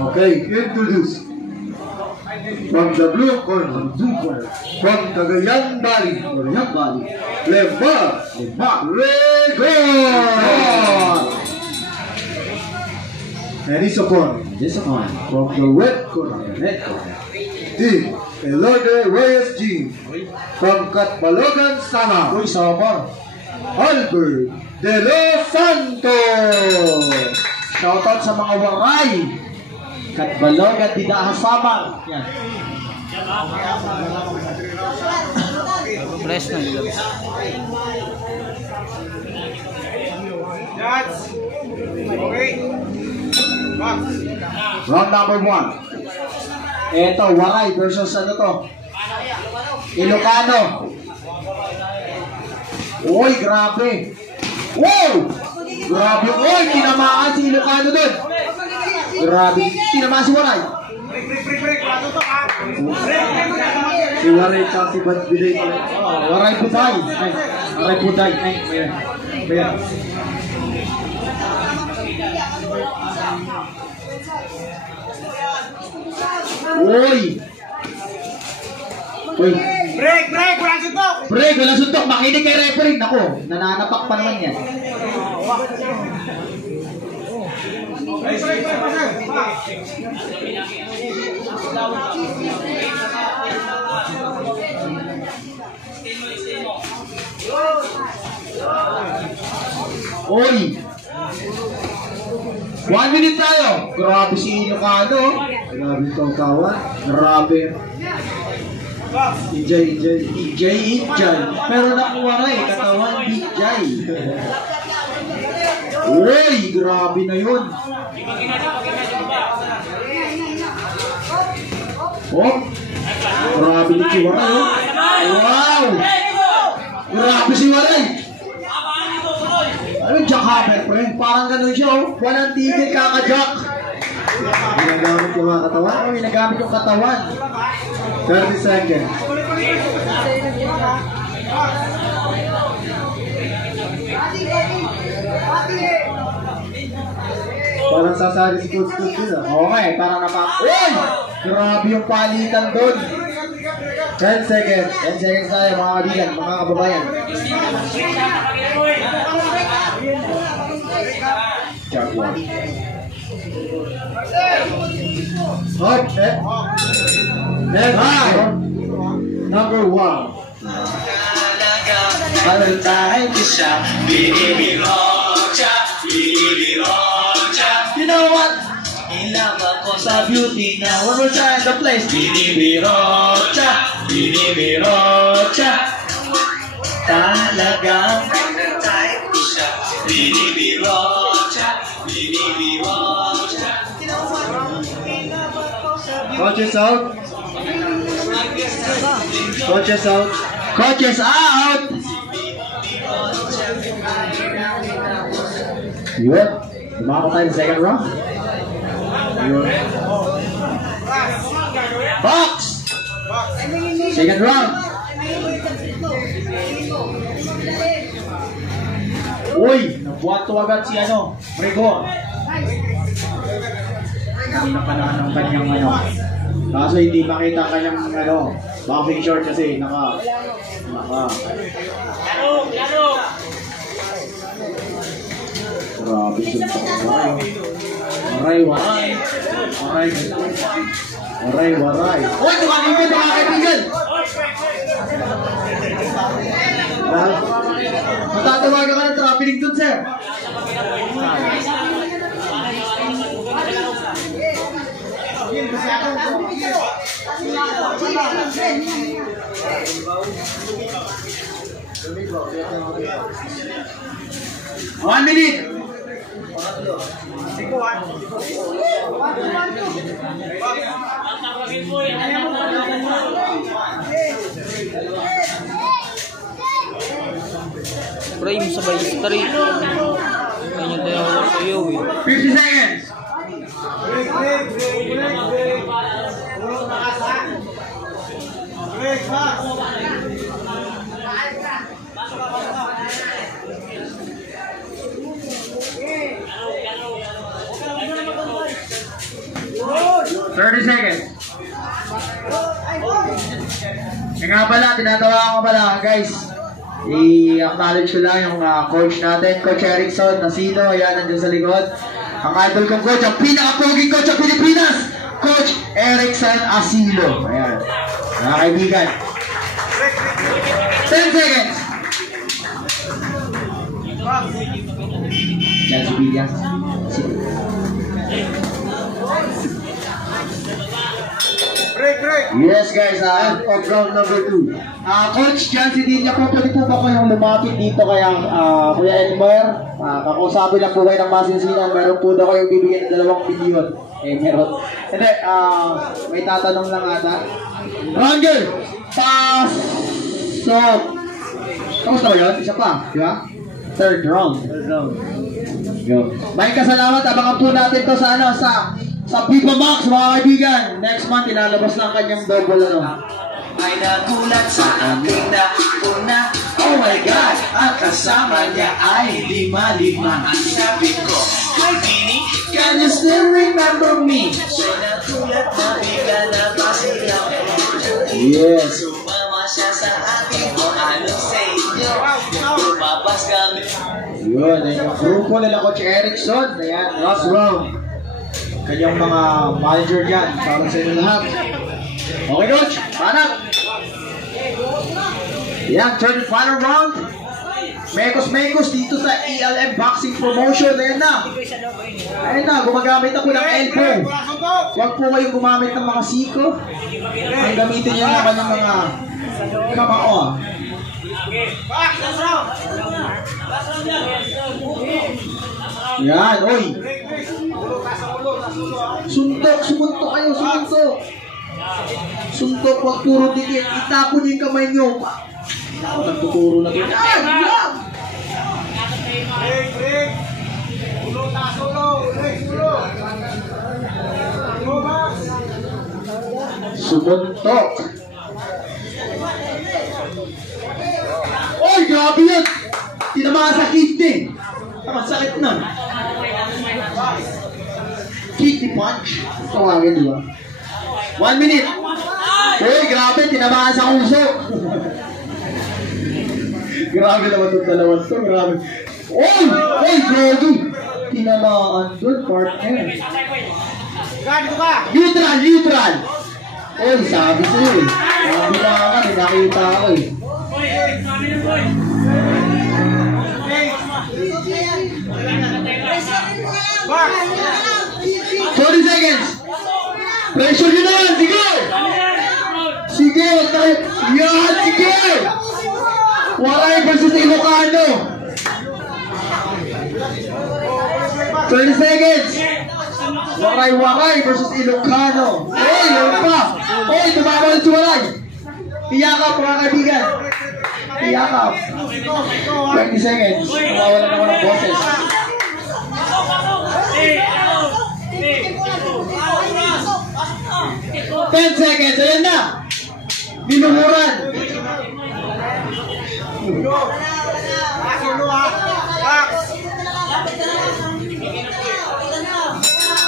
Okay, introduce from the blue corner, from Cagayan Valley, Lemba Regon. And this one from the red corner, Team Eloide Reyes G from Catbalogan, Samar, Albert De Los Santos. Shoutout sa mga waray. Catbalogan, Didaha, Samar. Yan. Press na nila. Okay. Round number 1. Eto, waray versus ano to? Ilocano. Uy, grabe. Wow! Grabe. Uy, tinamaan si Ilocano dun. Grabe. Tinamaan si waray. Si Waray tsaka si Bad Biday. Waray Buday. Ay, Waray Buday. Ay, ayan. Uy! Uy! Break! Walang suntok! Break! Walang suntok! Makinig kay referee! Naku! Nananapak pa naman yan. Break! Uy! 1 minute tayo! Grabe si Ilocano! Grabe itong kawan. Grabe! EJ. Pero nakuha na eh, katawan EJ. Uy, grabe na yun. Oh, grabe ni Chiwaray. Wow! Grabe si Waray. Ano yung jackhammer po yun? Parang ganun siya oh. Walang tigil kaka-jack. Ginagamit yung mga katawan. Oo, ginagamit yung katawan. 30 seconds. Parang sasali si Coach nila. Oo nga eh, parang Uy! Grabe yung palitan doon. 10 seconds. 10 seconds tayo mga kaibigan, mga kababayan. Jaguar. Hop, number 1. Valentine siya, you know what? Ilang ako sa beauty na one more time the place. Binibirocha. Talagang Valentine siya, binibirocha. Coaches out. Coaches out. Coaches out! Yun. Tumako tayo sa second round. Yun. Box! Second round. Uy! Nabuhat to agad si Regon. Hindi na panahon ng kanyang kaso hindi makita ang kanyang boxing short kasi naka. Grabe suntok. Waray. Uy, tumakibig mga kaibigan! Matatawagan ka ng traffic dun, sir. One minute. Frame sabay straight. Kanya tayo sa'yo eh. 50 seconds. Break, Max. 30 seconds. Nga pala, tinatawa ko pala guys. I-acknowledge ko lang yung coach natin, Coach Erickson Nasino. Ayan, nandiyan sa likod. Ang idol kong coach, ang pinaka-poging coach ng Pilipinas, Coach Erickson Asilo. Ayan, mga kaibigan. 10 seconds. Yan si Bilya. Break. Yes guys, of round number 2. Coach Jan Sidilla po, pwede po ba kayong lumapit dito kaya Kuya Elmer? Kakausapin lang po kayo ng masinsinan. Meron po daw kayong bibigyan ng 2 milyon. Meron. Hindi, may tatanong lang ata. Rangel! Pass! So, kamusta ba yun? Isa pa, di ba? Third round. Go. May kasalamat, abangan po natin to sa sa FIFA Max, mga kaibigan. Next month, ilalabas na ang kanyang double Ay nagulat sa aking nauna. Oh my God, ang kasama niya ay 5-5. Ang sabi ko, hi Bini, can you still remember me? Siya'y nagulat na bigla na pasilaw. Yes. Sumama siya sa ating o ano sa inyo. Lumabas kami. Yun, yung grupo nila Coach Erickson. Ayan, last round. Kanyang mga manager dyan, para sa inyo lahat. Okay, Coach, panat. Yan, third and final round. Mekos dito sa ELM Boxing Promotion. Ayan na, gumagamit ako ng elbow. Huwag po kayong gumamit ng mga siko. Ang gamitin niya ng kanyang mga kamao. Yan, oy. Sumuntok kayo, sumuntok. Suntok, wag puro dikit. Itapon yung kamay nyo. Nagtuturo na doon. Break. Ulo. Sumuntok. Oy, grabe yun. Tinamaan sa kidney. Tama, sakit na. Kidney punch. Tawagin, di ba? 1 minute. Uy, grabe, tinamaan sa uso. Grabe naman itong dalawang to, grabe. Uy, grabe. Tinamaan doon, partner. Dito ka. Neutral. Uy, sabi ko eh. Sabi na nga, nakita ko eh. Max. 40 seconds. Pressure nyo na yan, sige! Sige, wag tayo. Yan, sige! Waray versus Ilocano. 30 seconds. Waray versus Ilocano. Oy, yun pa. Oy, tumama na si Waray. Iyakap, mga kaibigan. Iyakap. 20 seconds. Tumawala naman ang boses. 10 seconds, ayan na! Binumuran!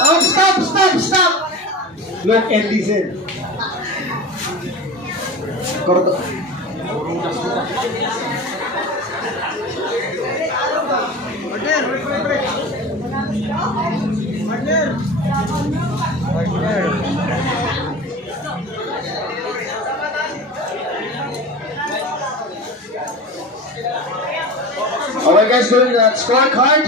Oh, stop! Look and listen. Korto. Alright guys, go to that scorecard.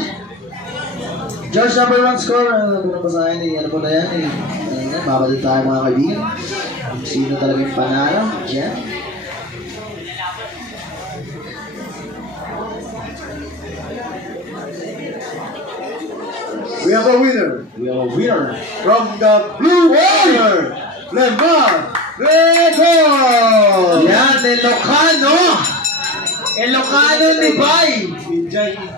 Judge number 1 score. Ano po napasahin eh? Ano po na yan eh? Babalik tayo mga kaibigan. Sino talaga yung panalo? Yan. We have a winner. From the blue corner, Lemar Record. Yan, Ilocano ni Bay.